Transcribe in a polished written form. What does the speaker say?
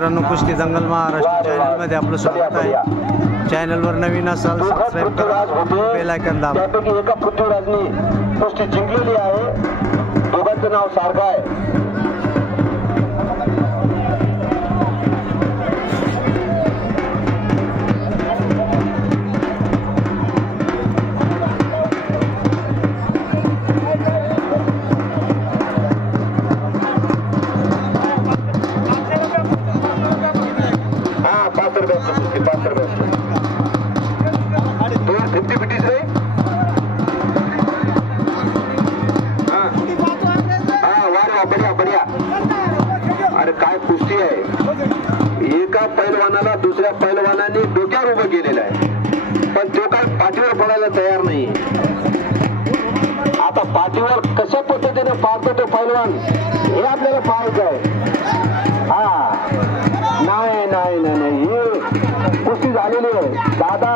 मित्रांनो, कुस्ती दंगल महाराष्ट्र चॅनलमध्ये आपलं स्वागत आहे। चॅनलवर नवीन असाल सबस्क्राइब करा, बेल आयकॉन दाबा। त्यापैकी एका पृथ्वीराजनी कुस्ती जिंकलेली आहे। दोघांचं नाव सारखं आहे। अरे काय कुस्ती आहे। एका पैलवानाला दुसऱ्या पैलवानाने डोक्यावर उभं केलेलं आहे, पण तो काय पाठीवर पडायला तयार नाही। आता पाठीवर कशा पद्धतीने पाहतो तो पैलवान हे आपल्याला पाहायचं आहे। हा नाही नाही नाही, ही कुस्ती झालेली आहे दादा।